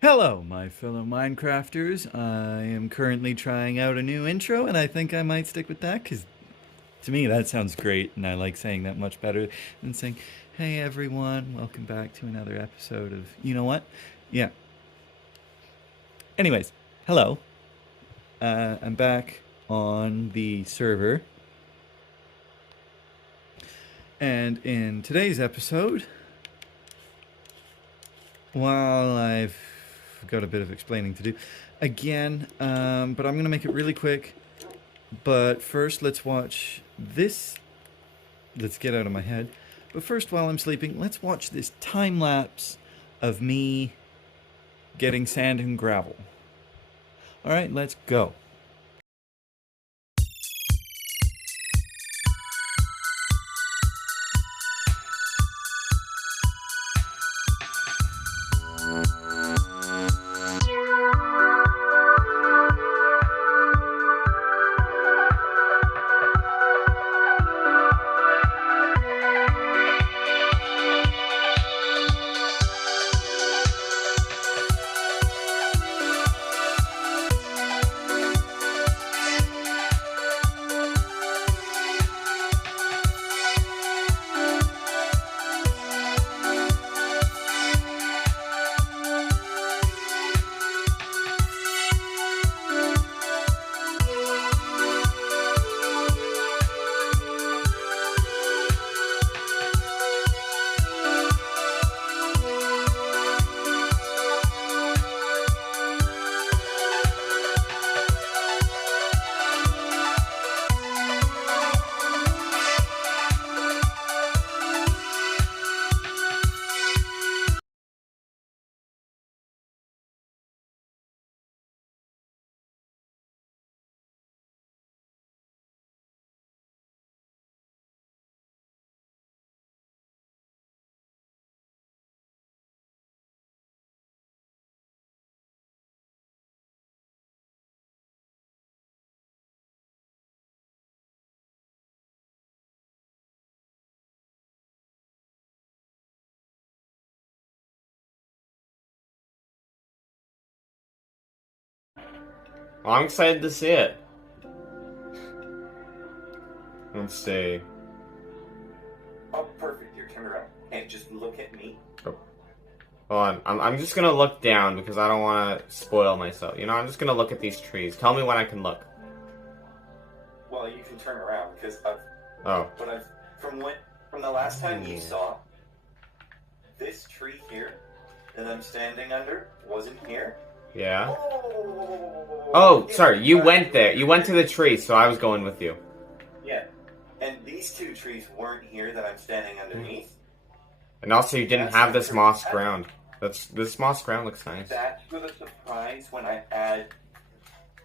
Hello, my fellow Minecrafters. I am currently trying out a new intro, and I think I might stick with that because to me that sounds great, and I like saying that much better than saying, "Hey everyone, welcome back to another episode of you know what?" Yeah. Anyways, hello. I'm back on the server, and in today's episode, while I've got a bit of explaining to do, again, but I'm gonna make it really quick. But first, let's watch this. Let's get out of my head. But first, while I'm sleeping, let's watch this time lapse of me getting sand and gravel. All right, let's go. Well, I'm excited to see it. Let's see. Oh, perfect. You're turned around. Hey, just look at me. Oh. Hold on. I'm just gonna look down because I don't want to spoil myself. I'm just gonna look at these trees. Tell me when I can look. Well, you can turn around because Oh. from the last time you saw this tree here that I'm standing under wasn't here. Yeah. Oh, sorry. You went there. You went to the tree, so I was going with you. Yeah. And these two trees weren't here that I'm standing underneath. And also, you didn't have this moss ground. This moss ground looks nice. That's for the surprise when I add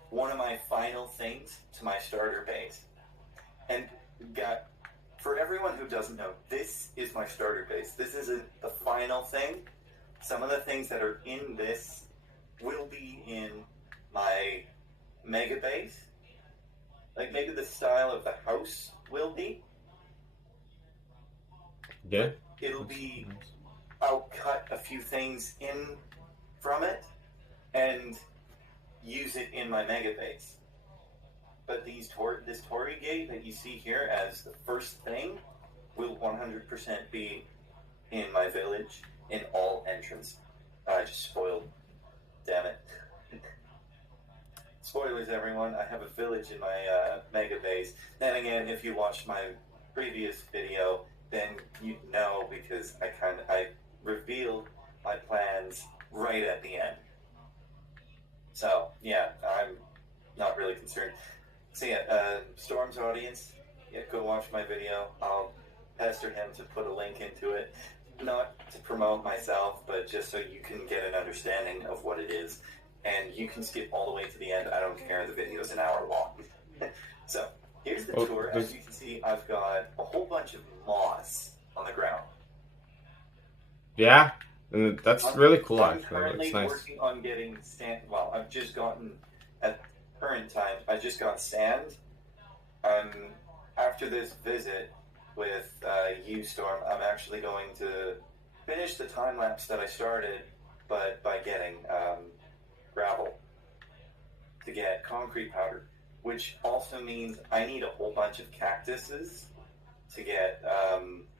one of my final things to my starter base. And for everyone who doesn't know, this is my starter base. This isn't the final thing. Some of the things that are in this will be in my mega base. Like maybe the style of the house will be. Yeah. It'll be, I'll cut a few things in from it and use it in my mega base. But this Torii gate that you see here as the first thing will 100% be in my village in all entrance. I just spoiled. Damn it. Spoilers, everyone. I have a village in my mega base. Then again, if you watched my previous video, then you know because I revealed my plans right at the end. So yeah, I'm not really concerned. So yeah, Storm's audience, yeah, go watch my video. I'll pester him to put a link into it. Not to promote myself, but just so you can get an understanding of what it is. And you can skip all the way to the end. I don't care. The video's an hour long. So, here's the tour. As you can see, I've got a whole bunch of moss on the ground. Yeah? That's really cool, I'm actually. currently It's nice. working on getting sand. Well, I've just gotten, at current time, I just got sand. After this visit with you, Storm, I'm actually going to finish the time lapse that I started, but by getting concrete powder, which also means I need a whole bunch of cactuses to get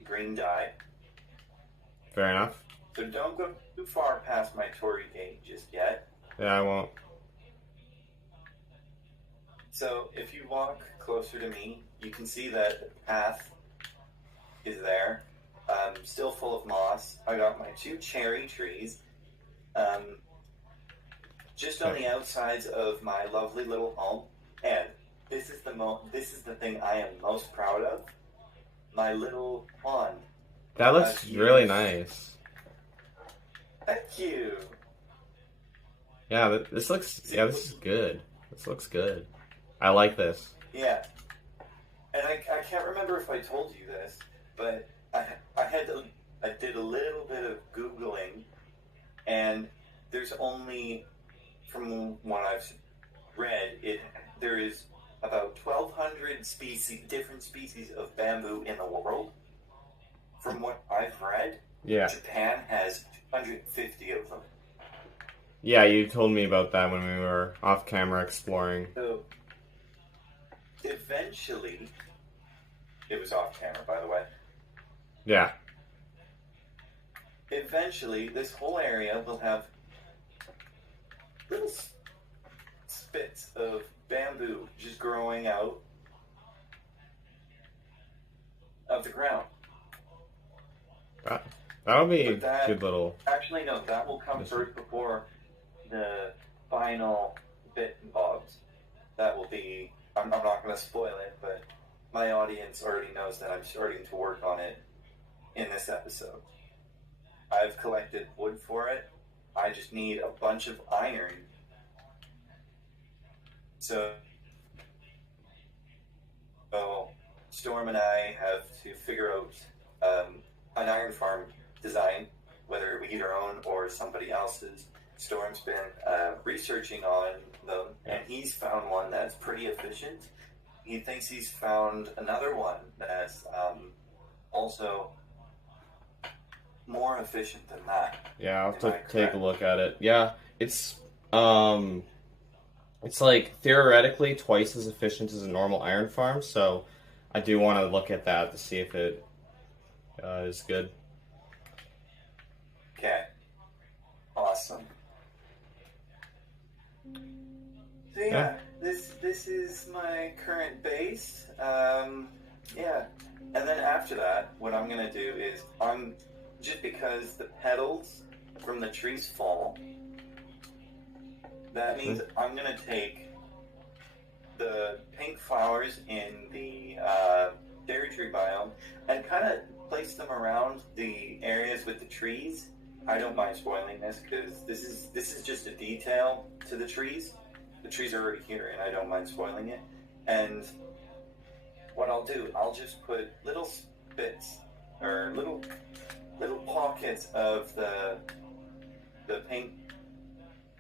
green dye. Fair enough. So don't go too far past my Tory gate just yet. Yeah, I won't. So if you walk closer to me, you can see that the path is there, still full of moss. I got my 2 cherry trees, just on the outsides of my lovely little home. And this is the thing I am most proud of. My little pond. That looks really nice. Thank you. Yeah, this looks. Yeah, this is good. This looks good. I like this. Yeah. And I can't remember if I told you this, but I did a little bit of Googling, and there's only, from what I've read, there is about 1,200 different species of bamboo in the world. From what I've read, Yeah. Japan has 250 of them. Yeah, you told me about that when we were off camera exploring. So, eventually, it was off camera, by the way. Yeah. Eventually, this whole area will have little spits of bamboo just growing out of the ground. That'll be a But that- good little. Actually, no, that will come first before the final bit and bobs. That will be. I'm not going to spoil it, but my audience already knows that I'm starting to work on it in this episode. I've collected wood for it. I just need a bunch of iron. So Storm and I have to figure out an iron farm design, whether we eat our own or somebody else's. Storm's been researching on them, and he's found one that's pretty efficient. He thinks he's found another one that's also more efficient than that. Yeah, I'll have to take a look at it. Yeah, it's like theoretically twice as efficient as a normal iron farm, so I do want to look at that to see if it is good. Okay. Awesome. So yeah, this is my current base. Yeah. And then after that, what I'm gonna do is just because the petals from the trees fall, that means I'm gonna take the pink flowers in the berry tree biome and kind of place them around the areas with the trees. I don't mind spoiling this because this is just a detail to the trees. The trees are already here, and I don't mind spoiling it. And what I'll do, I'll just put little bits or little pockets of the pink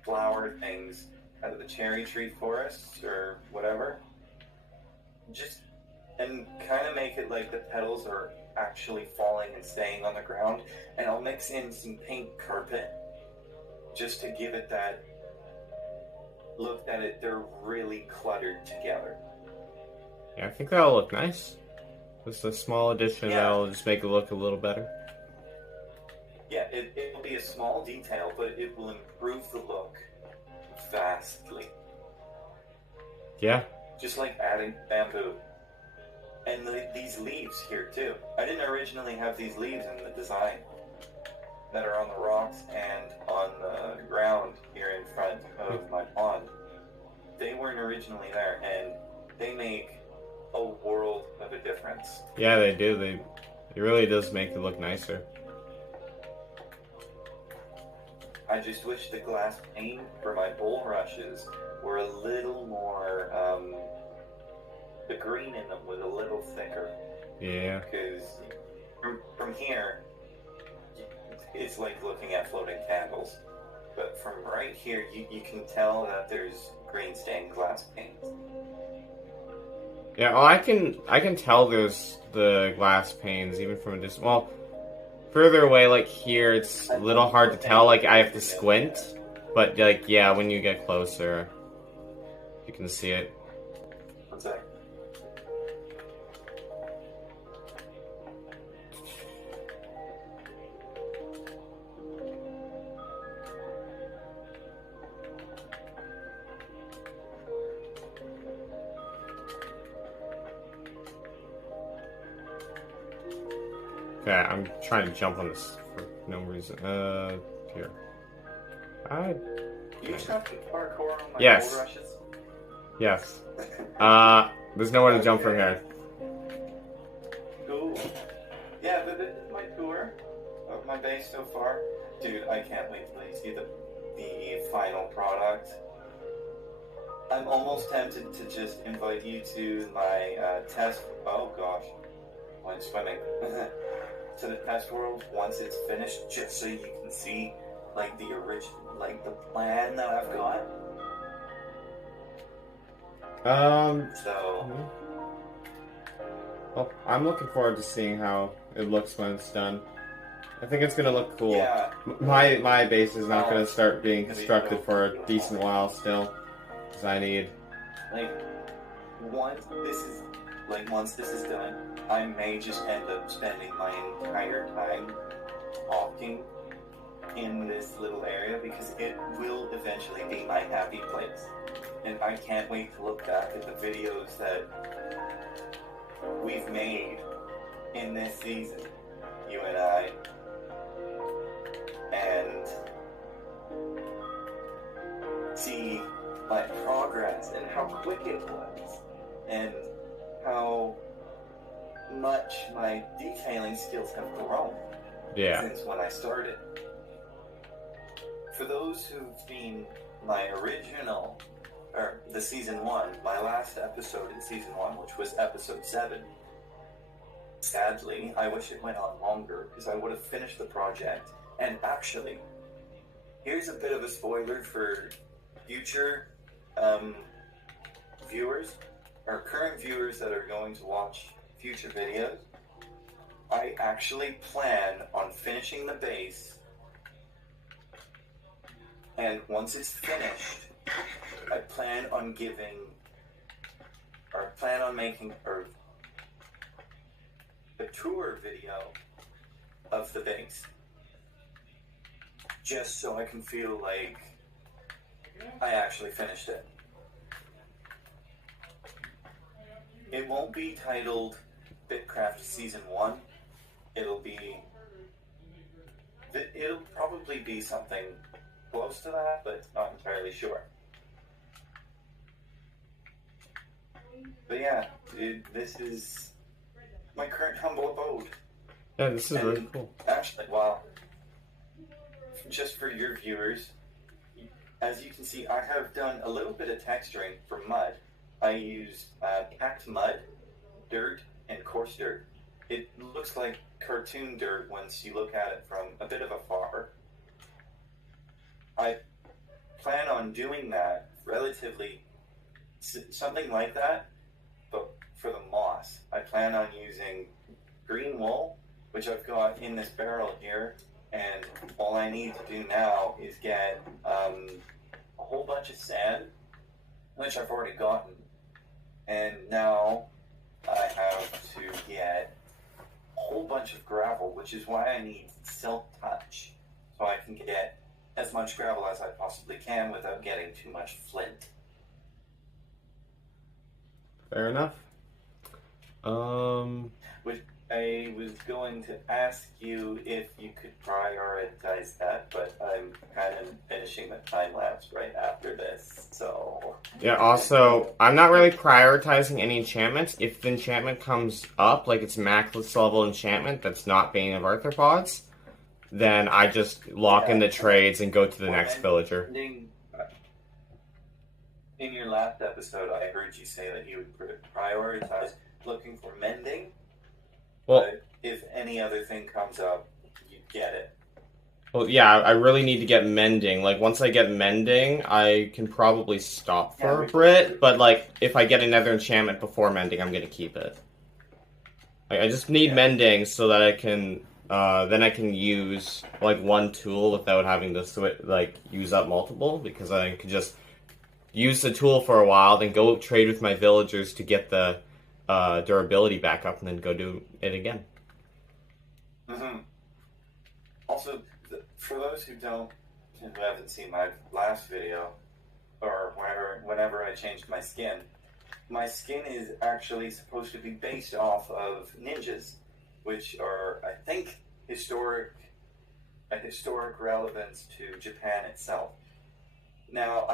flower things out of the cherry tree forest or whatever. Just and kind of make it like the petals are actually falling and staying on the ground, and I'll mix in some pink carpet just to give it that look that they're really cluttered together. Yeah, I think that'll look nice. Just a small addition Yeah. that'll just make it look a little better. Yeah, it'll be a small detail, but it will improve the look vastly. Yeah. Just like adding bamboo. And these leaves here too. I didn't originally have these leaves in the design that are on the rocks and on the ground here in front of my pond. They weren't originally there, and they make a world of a difference. Yeah, they do. It really does make it look nicer. I just wish the glass pane for my bulrushes were a little more, the green in them was a little thicker. Yeah. Because from here, it's like looking at floating candles. But from right here, you can tell that there's green stained glass paint. Yeah, well, I can tell there's the glass panes even from a distance. Well, further away, like here, it's a little hard to tell. Like I have to squint, but like yeah, when you get closer, you can see it. What's that? Okay, I'm trying to jump on this for no reason. Here. You just have to parkour on my Yes. gold rushes? Yes. There's nowhere to jump from here. Cool. Yeah, but this is my tour of my base so far. Dude, I can't wait till you see the final product. I'm almost tempted to just invite you to my test. Oh gosh, went swimming. To the test world once it's finished, just so you can see like the original, like the plan that I've got. So Well, I'm looking forward to seeing how it looks when it's done. I think it's gonna look cool. yeah, My base is not gonna start being constructed for a decent while still, because I need. like once this is done, I may just end up spending my entire time talking in this little area because it will eventually be my happy place. And I can't wait to look back at the videos that we've made in this season, you and I, and see my progress and how quick it was, and how much my detailing skills have grown since when I started. For those who've seen my original, or the season 1, my last episode in season 1, which was episode 7, sadly, I wish it went on longer because I would have finished the project. And actually, here's a bit of a spoiler for future viewers, or current viewers that are going to watch future videos. I actually plan on finishing the base, and once it's finished, I plan on making a tour video of the base, just so I can feel like I actually finished it. It won't be titled Peltcraft Season 1. It'll probably be something close to that, but not entirely sure. But yeah, dude, this is my current humble abode. Yeah, this is really cool. Actually, well, just for your viewers, as you can see, I have done a little bit of texturing for mud. I used packed mud, dirt, and coarse dirt. It looks like cartoon dirt once you look at it from a bit of afar. I plan on doing that relatively, something like that, but for the moss. I plan on using green wool, which I've got in this barrel here, and all I need to do now is get a whole bunch of sand, which I've already gotten, and now I have to get a whole bunch of gravel, which is why I need silk touch, so I can get as much gravel as I possibly can without getting too much flint. Fair enough. Which I was going to ask you if you could prioritize that, but I'm kind of finishing the time lapse right after this, so... Yeah, also, I'm not really prioritizing any enchantments. If the enchantment comes up, like it's max level enchantment that's not Bane of Arthropods, then I just lock in the trades and go to the next villager. In your last episode, I heard you say that you would prioritize looking for mending. Well, but if any other thing comes up, you get it. Well, yeah, I really need to get mending. Like, once I get mending, I can probably stop for a bit. But, like, if I get another enchantment before mending, I'm going to keep it. Like, I just need mending so that I can... then I can use, like, one tool without having to, use up multiple. Because I can just use the tool for a while, then go trade with my villagers to get the durability back up, and then go do it again. Mm-hmm. Also, for those who haven't seen my last video, or whenever I changed my skin is actually supposed to be based off of ninjas, which are, I think, a historic relevance to Japan itself. Now,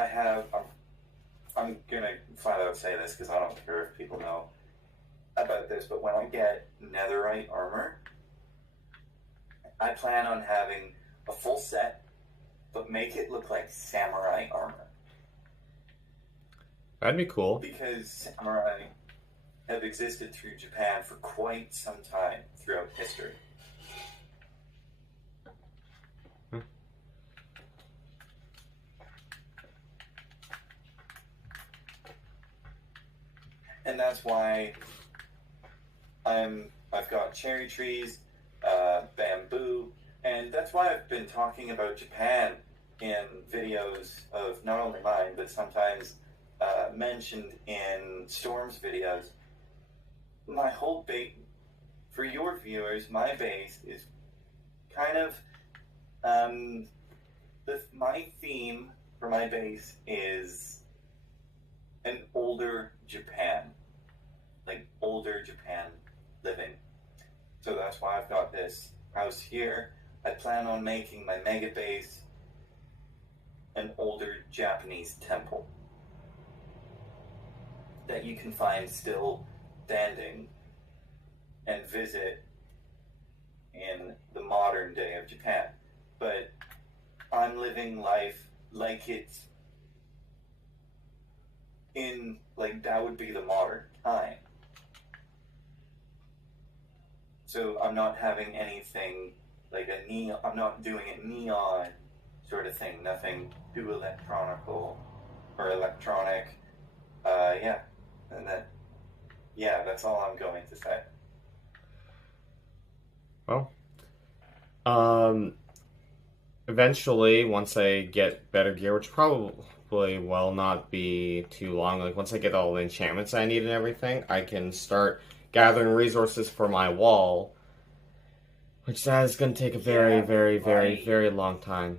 I'm gonna flat out say this because I don't care if people know about this, but when I get netherite armor, I plan on having a full set, but make it look like samurai armor. That'd be cool. Because samurai have existed through Japan for quite some time throughout history. And that's why I've got cherry trees, bamboo, and that's why I've been talking about Japan in videos of not only mine, but sometimes mentioned in Storm's videos. My whole base, for your viewers, my base is kind of, my theme for my base is an older Japan. Like older Japan living. So that's why I've got this house here. I plan on making my mega base an older Japanese temple that you can find still standing and visit in the modern day of Japan. But I'm living life like it's in, like, that would be the modern time. So I'm not having anything like a neon, I'm not doing it neon sort of thing, nothing too electronical or electronic. That's all I'm going to say. Well, eventually, once I get better gear, which probably will not be too long, like once I get all the enchantments I need and everything, I can start gathering resources for my wall, which that is going to take a very long time.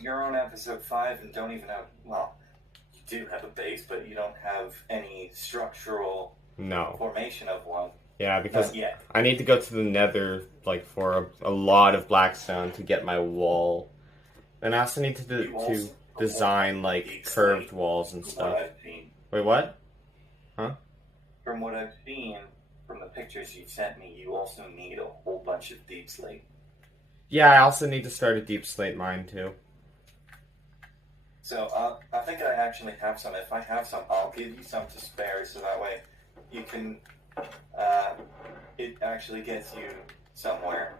You're on episode 5 and don't even have, well, you do have a base, but you don't have any structural formation of one. Yeah, because I need to go to the nether, like, for a lot of blackstone to get my wall. And I also need to design, like, curved walls and stuff. Wait, what? Huh? From what I've seen, from the pictures you've sent me, you also need a whole bunch of deep slate. Yeah, I also need to start a deep slate mine, too. So, I think I actually have some. If I have some, I'll give you some to spare, so that way you can, it actually gets you somewhere.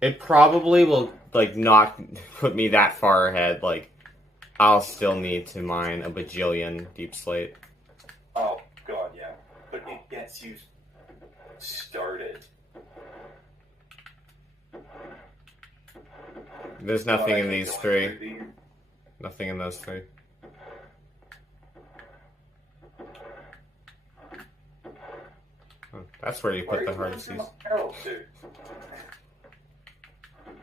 It probably will, like, not put me that far ahead. Like, I'll still need to mine a bajillion deep slate. Oh, God, yeah. But it gets you started. There's nothing in these three. Nothing in those three. Oh, that's where you put the hardest piece.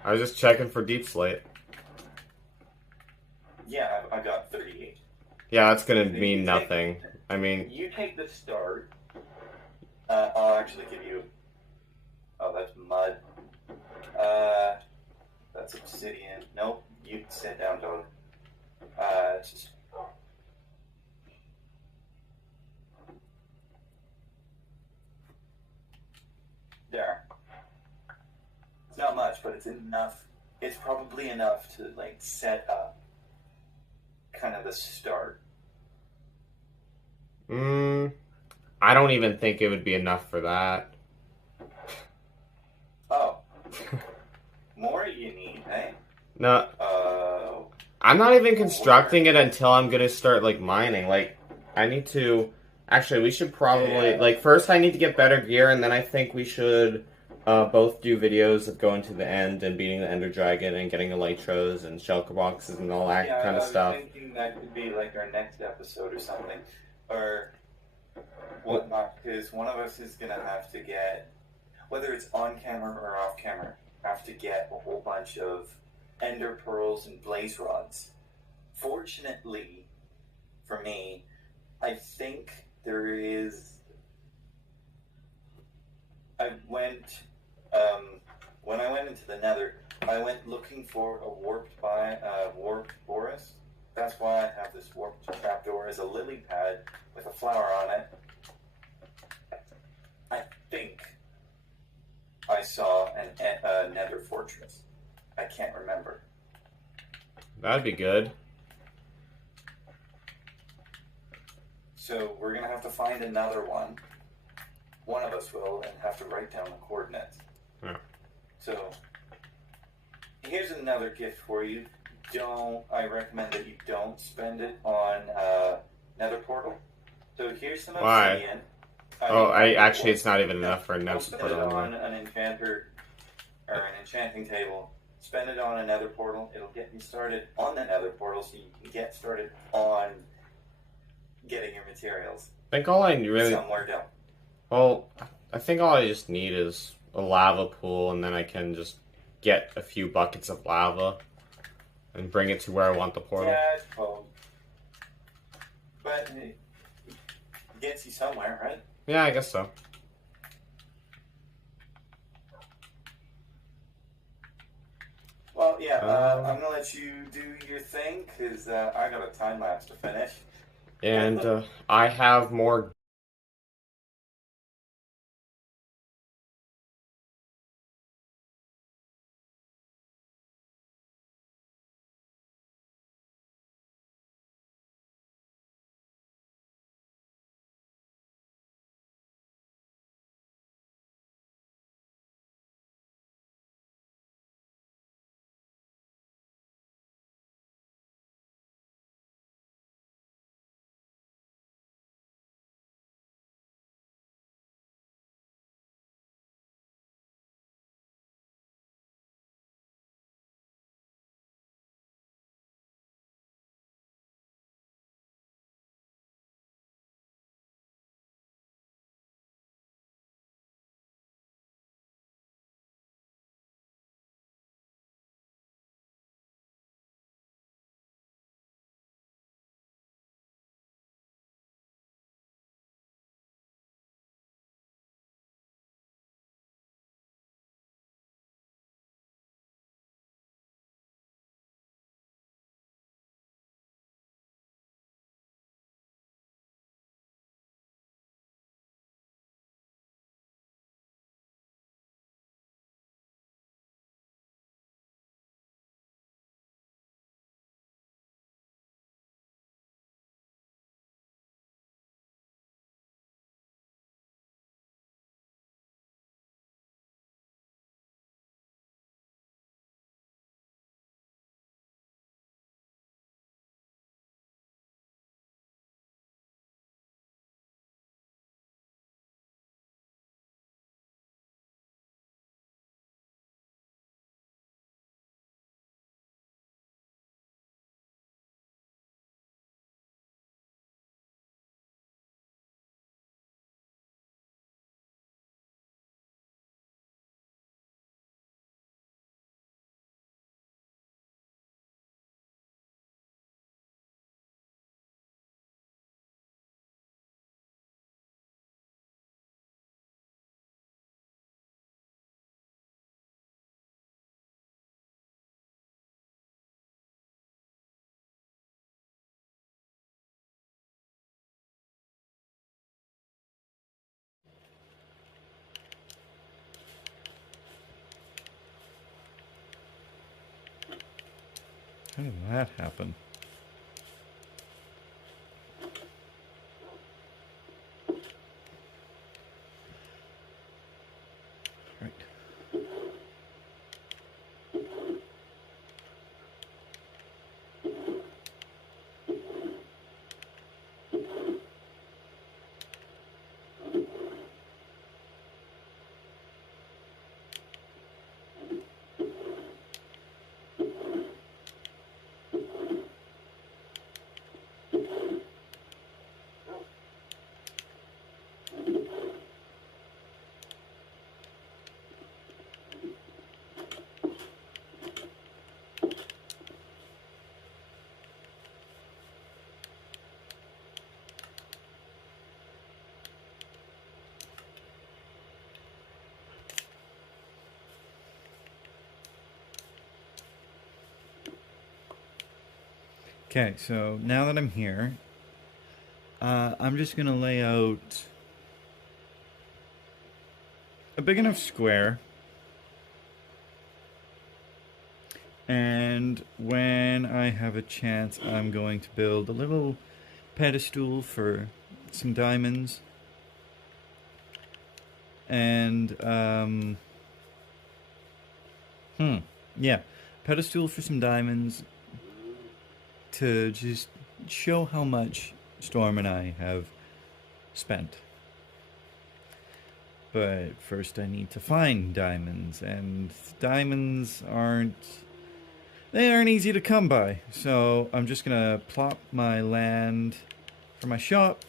I was just checking for deep slate. Yeah, I got 38. Yeah, that's gonna mean nothing. I mean... You take the start. I'll actually give you... Oh, that's mud. That's obsidian. Nope, you sit down, dog. It's just... There. It's not much, but it's enough. It's probably enough to, like, set up kind of the start. I don't even think it would be enough for that. Oh. More you need, eh? No. I'm not even constructing it until I'm gonna start, like, mining. Like, I need to... Actually, we should probably... Like, first I need to get better gear, and then I think we should both do videos of going to the end and beating the Ender Dragon and getting the Elytros and shulker boxes and all that kind of stuff. that could be like our next episode or something, or whatnot. Because one of us is gonna have to get, whether it's on camera or off camera, have to get a whole bunch of ender pearls and blaze rods. Fortunately, for me, I think there is. I went when I went into the Nether. I went looking for a warped forest. That's why I have this warped trapdoor as a lily pad with a flower on it. I think I saw a Nether fortress. I can't remember. That'd be good. So we're gonna have to find another one. One of us will, and have to write down the coordinates. Yeah. So here's another gift for you. I recommend that you don't spend it on Nether portal. So here's some Why? obsidian. It's not even enough for a Nether Spend portal. it on an enchanter or an enchanting table. Spend it on a Nether portal. It'll get you started on the Nether portal, so you can get started on getting your materials. I think all I really Somewhere down. Well, I think all I just need is a lava pool, and then I can just get a few buckets of lava and bring it to where I want the portal. Yeah, it's cold. But it gets you somewhere, right? Yeah, I guess so. Well, yeah, I'm going to let you do your thing, because I got a time lapse to finish. And I have more. How did that happen? Right. Okay, so now that I'm here, I'm just gonna lay out a big enough square, and when I have a chance, I'm going to build a little pedestal for some diamonds, and yeah, pedestal for some diamonds to just show how much Storm and I have spent. But first I need to find diamonds, and diamonds aren't easy to come by. So I'm just gonna plop my land for my shop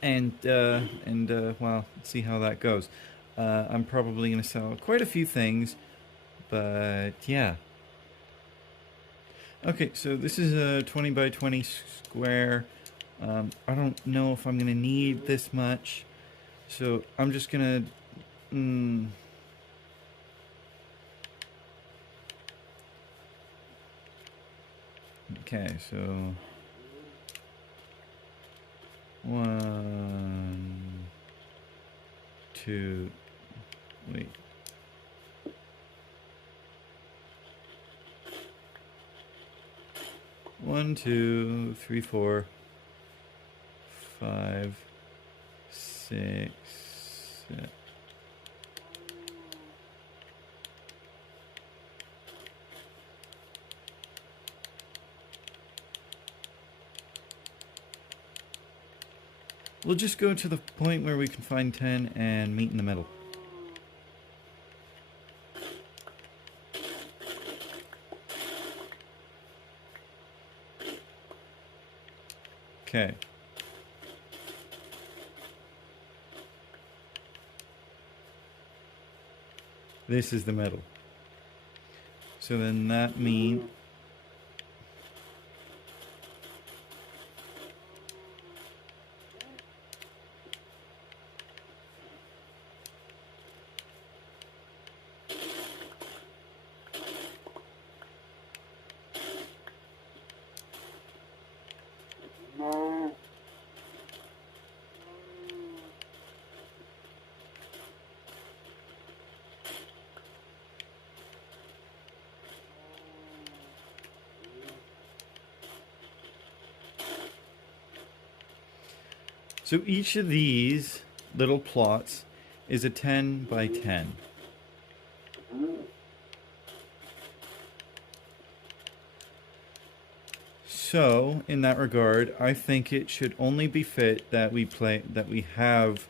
and well, see how that goes. I'm probably gonna sell quite a few things, but yeah. Okay, so this is a 20 by 20 square. I don't know if I'm gonna need this much. So I'm just gonna okay, so 1, 2, wait. One, 2, 3, 4, 5, 6, 7. We'll just go to the point where we can find 10 and meet in the middle. Okay. This is the middle. So then that means so each of these little plots is a 10 by 10. So, in that regard, I think it should only be fit that we have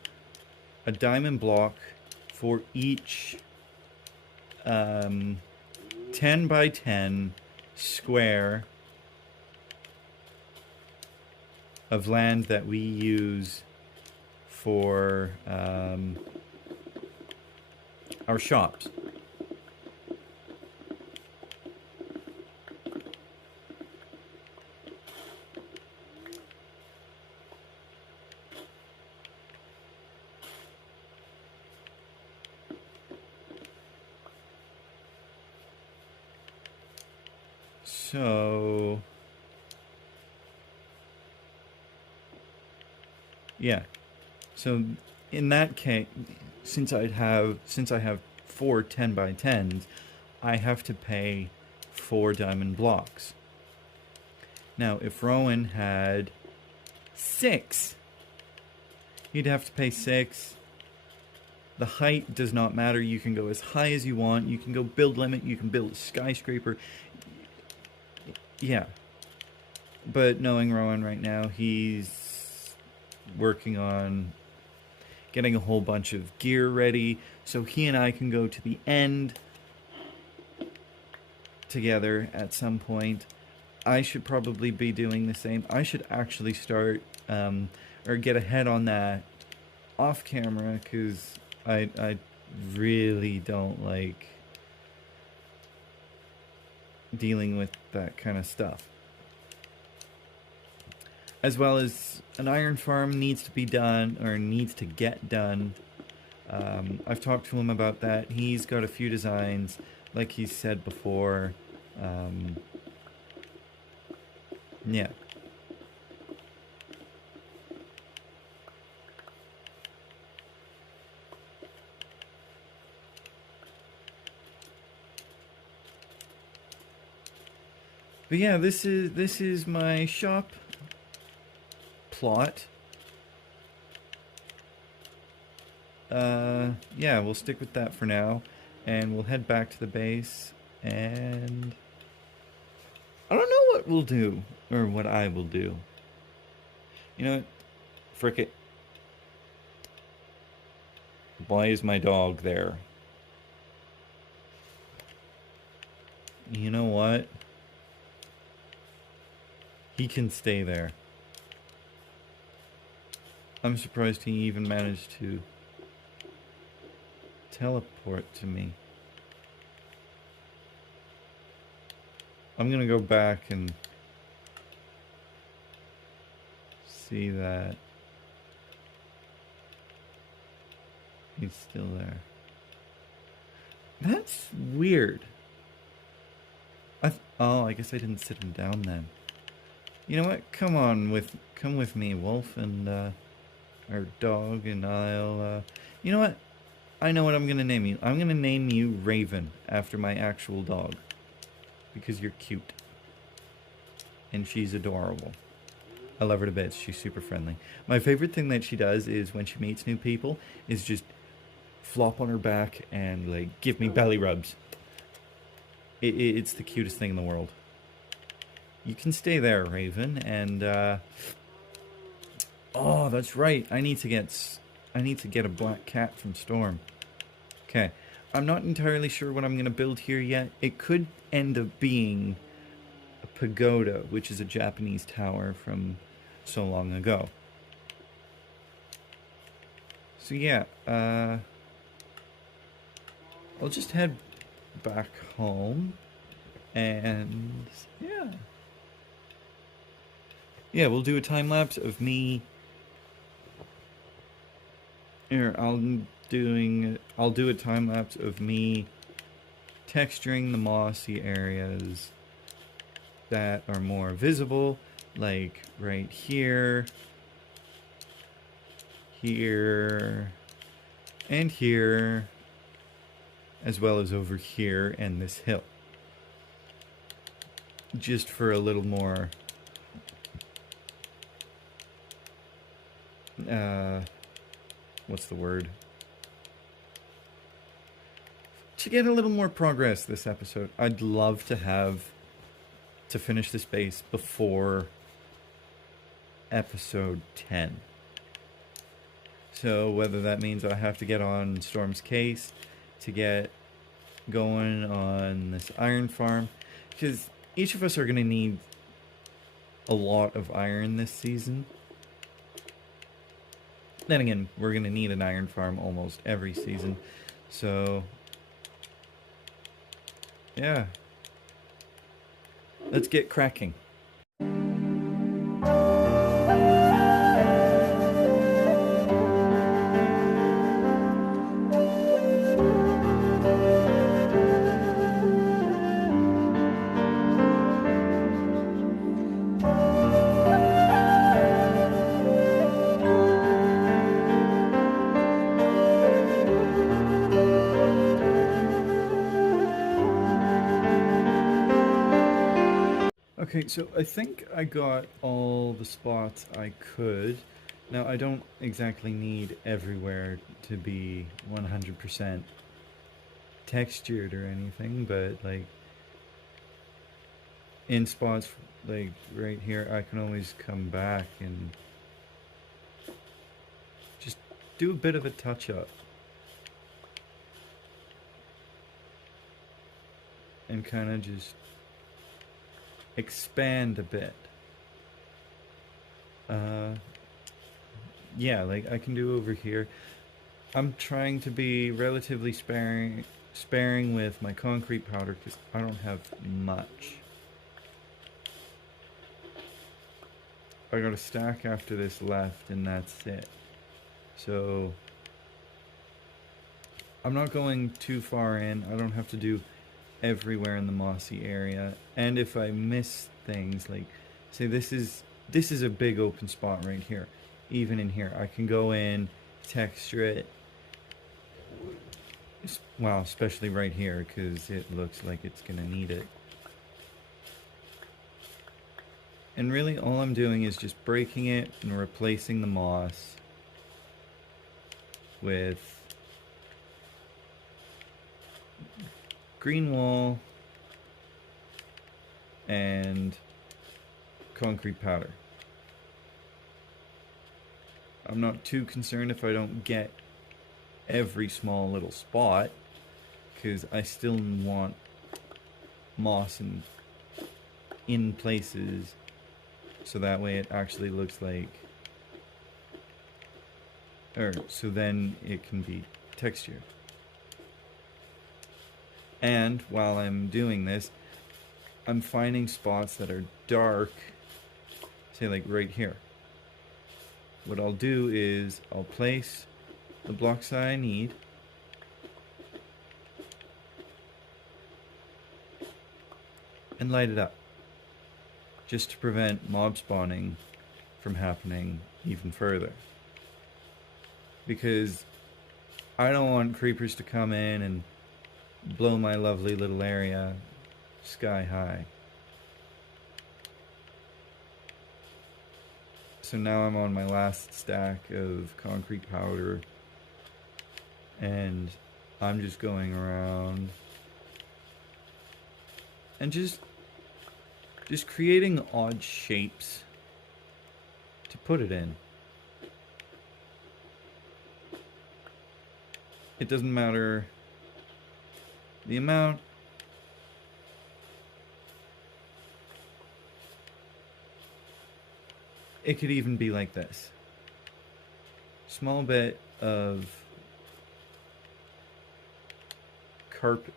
a diamond block for each 10 by 10 square of land that we use for our shops. So yeah, so in that case, since I have 4 10 by 10s, I have to pay 4 diamond blocks. Now, if Rowan had 6, he'd have to pay 6. The height does not matter. You can go as high as you want. You can go build limit. You can build a skyscraper. Yeah. But knowing Rowan right now, he's working on getting a whole bunch of gear ready so he and I can go to the end together at some point. I should probably be doing the same. I should actually start or get ahead on that off camera, because I really don't like dealing with that kind of stuff. As well as an iron farm needs to be done, or needs to get done. I've talked to him about that. He's got a few designs, like he said before. Yeah. But yeah, this is my shop plot. Yeah, we'll stick with that for now, and we'll head back to the base, and I don't know what we'll do, or what I will do. You know what? Frick it. Why is my dog there? You know what? He can stay there. I'm surprised he even managed to teleport to me. I'm gonna go back and see that he's still there. That's weird. Oh, I guess I didn't sit him down then. You know what? Come with me, Wolf, and our dog, and I'll. You know what? I know what I'm gonna name you. I'm gonna name you Raven after my actual dog, because you're cute, and she's adorable. I love her to bits. She's super friendly. My favorite thing that she does is when she meets new people is just flop on her back and like give me belly rubs. It's the cutest thing in the world. You can stay there, Raven, and oh, that's right. I need to get a black cat from Storm. Okay. I'm not entirely sure what I'm going to build here yet. It could end up being a pagoda, which is a Japanese tower from so long ago. So yeah, I'll just head back home, and yeah, we'll do a time lapse of me. Here, I'll do a time lapse of me texturing the mossy areas that are more visible, like right here, here, and here, as well as over here and this hill. Just for a little more what's the word? To get a little more progress this episode. I'd love to finish this base before episode 10. So whether that means I have to get on Storm's case to get going on this iron farm, because each of us are going to need a lot of iron this season. Then again, we're going to need an iron farm almost every season. So yeah, let's get cracking. Okay, so I think I got all the spots I could. Now, I don't exactly need everywhere to be 100% textured or anything, but like in spots like right here, I can always come back and just do a bit of a touch-up. And kind of just expand a bit. Yeah, like I can do over here. I'm trying to be relatively sparing with my concrete powder because I don't have much. I got a stack after this left and that's it. So I'm not going too far in. I don't have to do everywhere in the mossy area, and if I miss things, like See, this is a big open spot right here. Even in here, I can go in, texture it. Well, especially right here, because it looks like it's gonna need it. And really, all I'm doing is just breaking it and replacing the moss with green wall and concrete powder. I'm not too concerned if I don't get every small little spot, because I still want moss in places, so that way it actually looks like, or so then it can be textured. And while I'm doing this, I'm finding spots that are dark, say like right here. What I'll do is I'll place the blocks that I need, and light it up, just to prevent mob spawning from happening even further. Because I don't want creepers to come in and blow my lovely little area sky high. So now I'm on my last stack of concrete powder, and I'm just going around and just creating odd shapes to put it in. It doesn't matter the amount. It could even be like this. Small bit of carpet.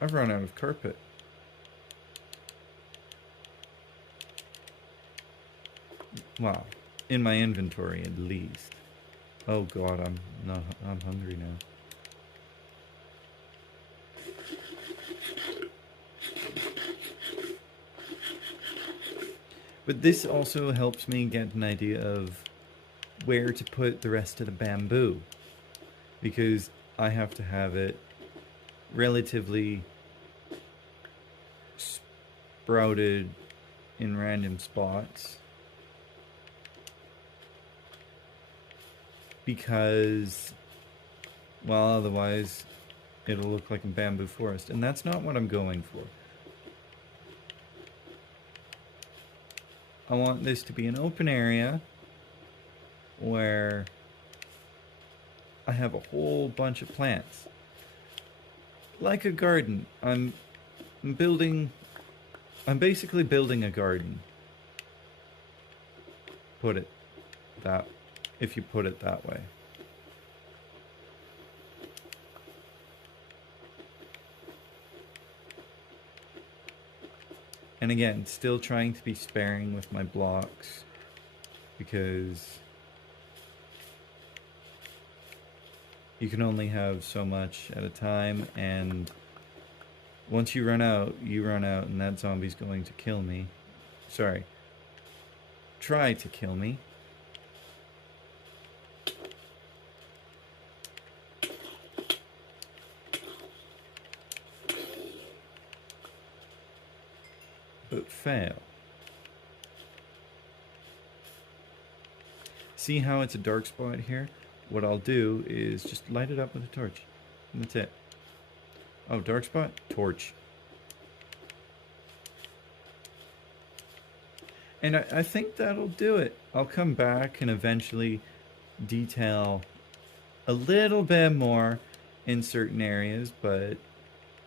I've run out of carpet. Wow. In my inventory at least. Oh god, I'm hungry now. But this also helps me get an idea of where to put the rest of the bamboo, because I have to have it relatively sprouted in random spots, because, well, otherwise it'll look like a bamboo forest, and that's not what I'm going for. I want this to be an open area where I have a whole bunch of plants. Like a garden. I'm basically building a garden. If you put it that way. And again, still trying to be sparing with my blocks, because you can only have so much at a time, and once you run out, and that zombie's going to kill me. Sorry. Try to kill me. But fail. See how it's a dark spot here? What I'll do is just light it up with a torch. And that's it. Oh, dark spot? Torch. And I think that'll do it. I'll come back and eventually detail a little bit more in certain areas, but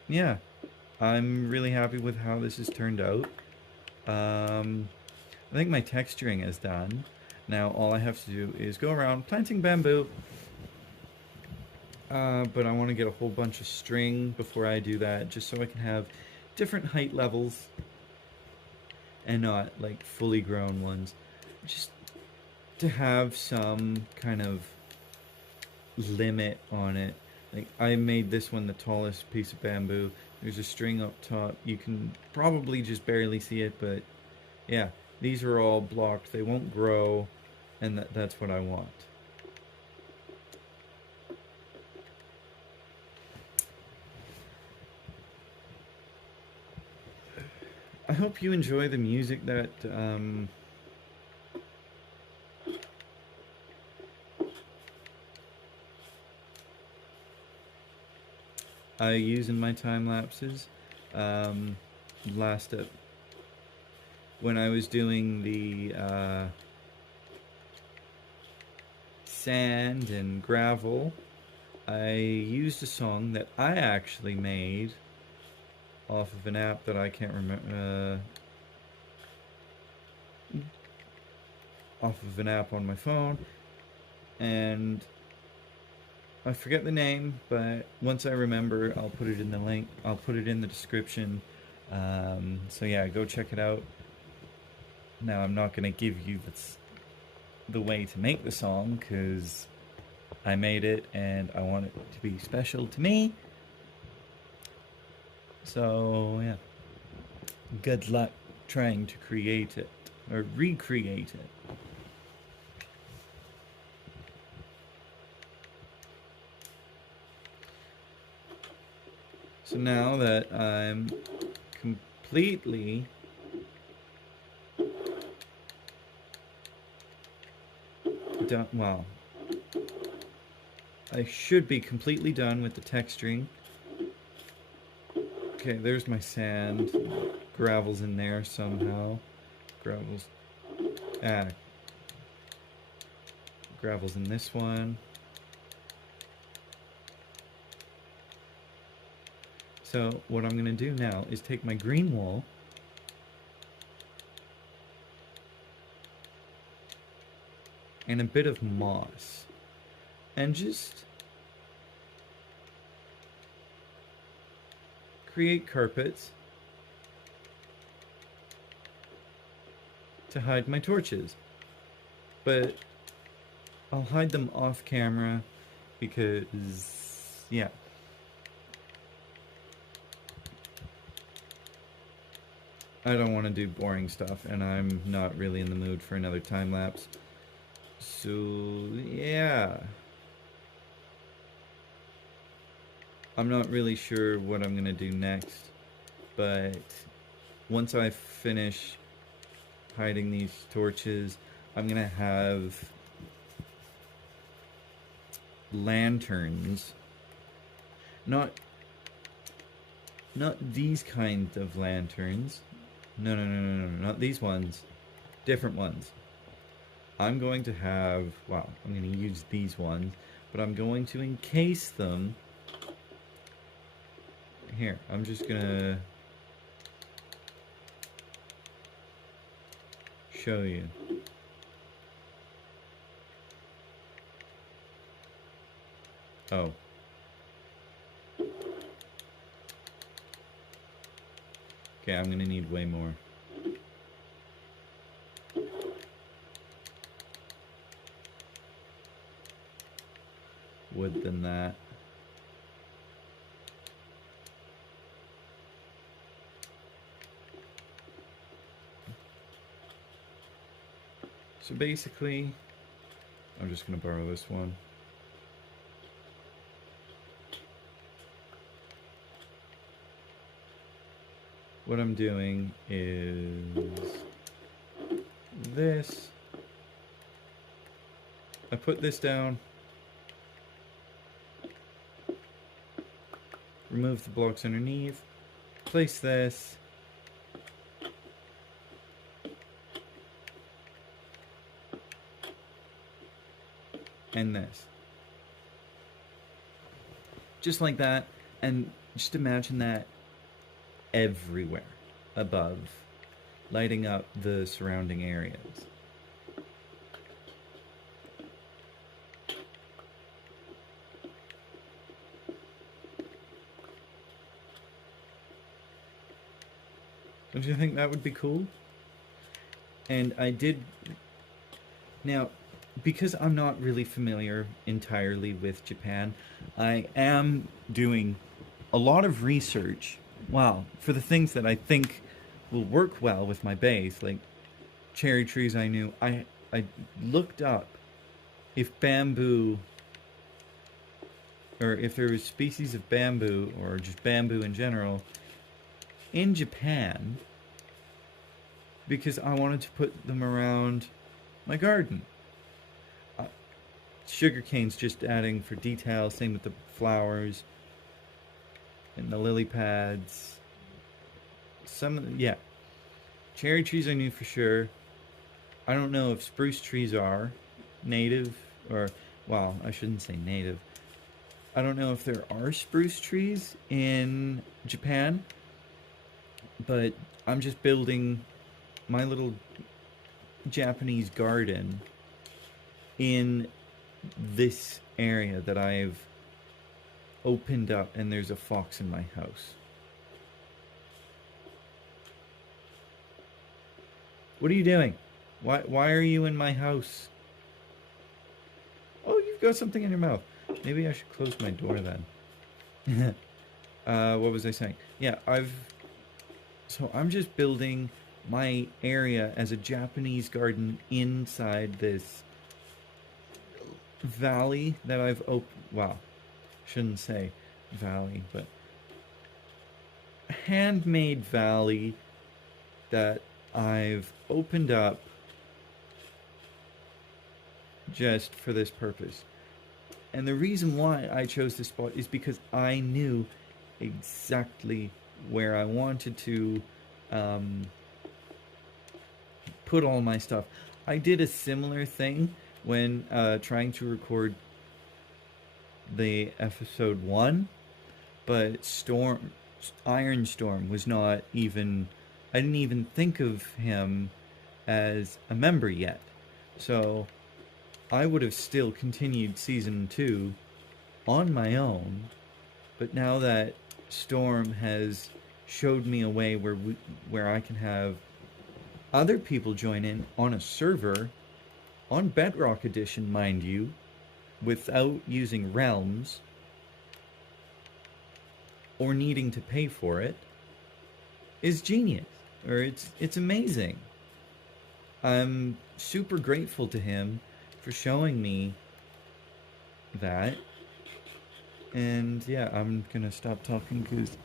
yeah. I'm really happy with how this has turned out. I think my texturing is done. Now all I have to do is go around planting bamboo. But I want to get a whole bunch of string before I do that, just so I can have different height levels and not like fully grown ones. Just to have some kind of limit on it. Like, I made this one the tallest piece of bamboo. There's a string up top. You can probably just barely see it, but Yeah, these are all blocked. They won't grow, and that's what I want. I hope you enjoy the music that I use in my time lapses. Last up when I was doing the sand and gravel, I used a song that I actually made off of an app that I can't remember. Off of an app on my phone, and I forget the name, but once I remember, I'll put it in the link. I'll put it in the description. So yeah, go check it out. Now I'm not gonna give you the way to make the song because I made it and I want it to be special to me. So yeah, good luck trying to create it or recreate it. So now that I'm completely done, well, I should be completely done with the texturing. Okay, there's my sand. Gravel's in there somehow. Gravel's in this one. So what I'm gonna do now is take my green wool and a bit of moss and just create carpets to hide my torches. But I'll hide them off camera because, yeah. I don't want to do boring stuff, and I'm not really in the mood for another time lapse. So, yeah. I'm not really sure what I'm going to do next, but once I finish hiding these torches, I'm going to have lanterns. Not these kinds of lanterns. No, not these ones. Different ones. I'm going to have, well, I'm going to use these ones, but I'm going to encase them. Here, I'm just going to show you. Oh. Okay, I'm gonna need way more. Wood than that. So basically, I'm just gonna borrow this one. What I'm doing is this. I put this down, remove the blocks underneath, place this, and this. Just like that, and just imagine that everywhere above, lighting up the surrounding areas. Don't you think that would be cool? And I did... Now, because I'm not really familiar entirely with Japan, I am doing a lot of research, well, for the things that I think will work well with my base. Like cherry trees, I knew. I looked up if bamboo, or if there was species of bamboo, or just bamboo in general, in Japan, because I wanted to put them around my garden. Sugarcane's just adding for detail, same with the flowers and the lily pads. Yeah. Cherry trees I knew for sure. I don't know if spruce trees are native, or, well, I shouldn't say native. I don't know if there are spruce trees in Japan, but I'm just building my little Japanese garden in this area that I've opened up, and there's a fox in my house. What are you doing? Why are you in my house? Oh, you've got something in your mouth. Maybe I should close my door then. What was I saying? Yeah, so I'm just building my area as a Japanese garden inside this valley that I've opened. Well, shouldn't say valley, but handmade valley that I've opened up just for this purpose. And the reason why I chose this spot is because I knew exactly where I wanted to put all my stuff. I did a similar thing when trying to record the episode 1, but Iron Storm was not even, I didn't even think of him as a member yet. So I would have still continued season 2 on my own, but now that Storm has showed me a way where I can have other people join in on a server, on Bedrock Edition, mind you, without using realms or needing to pay for it, is genius. Or it's amazing. I'm super grateful to him for showing me that. And yeah, I'm gonna stop talking because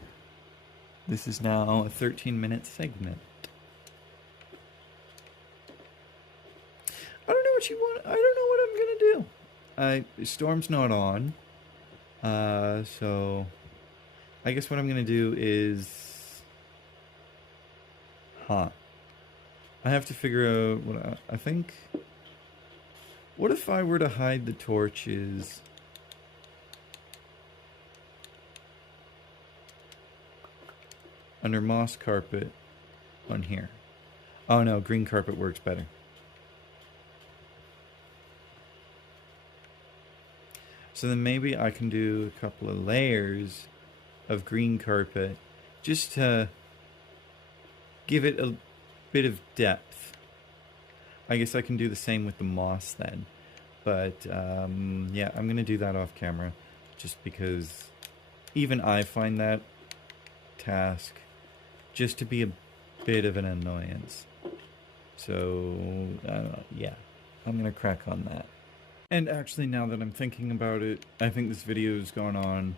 this is now a 13-minute segment. I don't know what you want. I don't know what I'm gonna do. Storm's not on. So I guess what I'm gonna do is, I have to figure out what I think. What if I were to hide the torches under moss carpet on here? Oh no, green carpet works better. So then maybe I can do a couple of layers of green carpet just to give it a bit of depth. I guess I can do the same with the moss then. But yeah, I'm going to do that off camera just because even I find that task just to be a bit of an annoyance. So yeah, I'm going to crack on that. And actually, now that I'm thinking about it, I think this video has gone on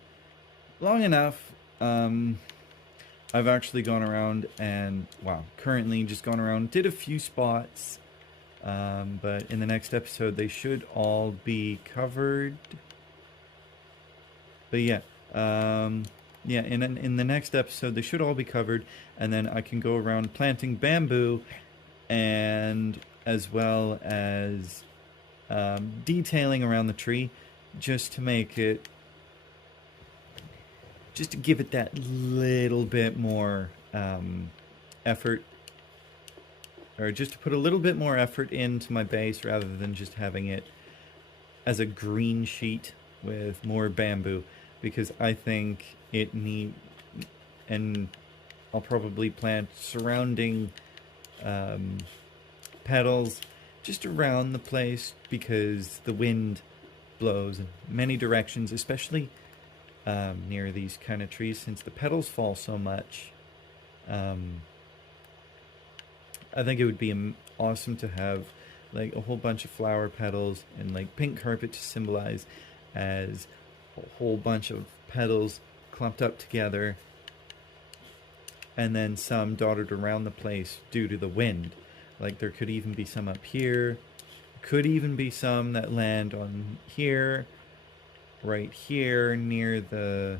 long enough. I've actually gone around and, currently just gone around, did a few spots, but in the next episode they should all be covered. But yeah, yeah, in the next episode they should all be covered, and then I can go around planting bamboo, and as well as detailing around the tree, just to make it, just to give it that little bit more effort, or just to put a little bit more effort into my base rather than just having it as a green sheet with more bamboo, because I think it and I'll probably plant surrounding petals just around the place, because the wind blows in many directions, especially near these kind of trees, since the petals fall so much. I think it would be awesome to have like a whole bunch of flower petals and like pink carpet to symbolize as a whole bunch of petals clumped up together, and then some dotted around the place due to the wind. Like there could even be some up here, could even be some that land on here, right here near the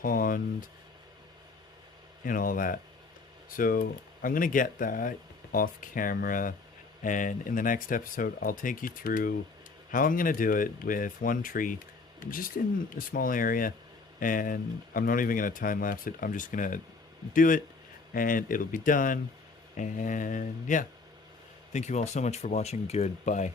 pond and all that. So I'm gonna get that off camera, and in the next episode I'll take you through how I'm gonna do it with one tree just in a small area, and I'm not even gonna time lapse it. I'm just gonna do it and it'll be done. And yeah, thank you all so much for watching. Goodbye.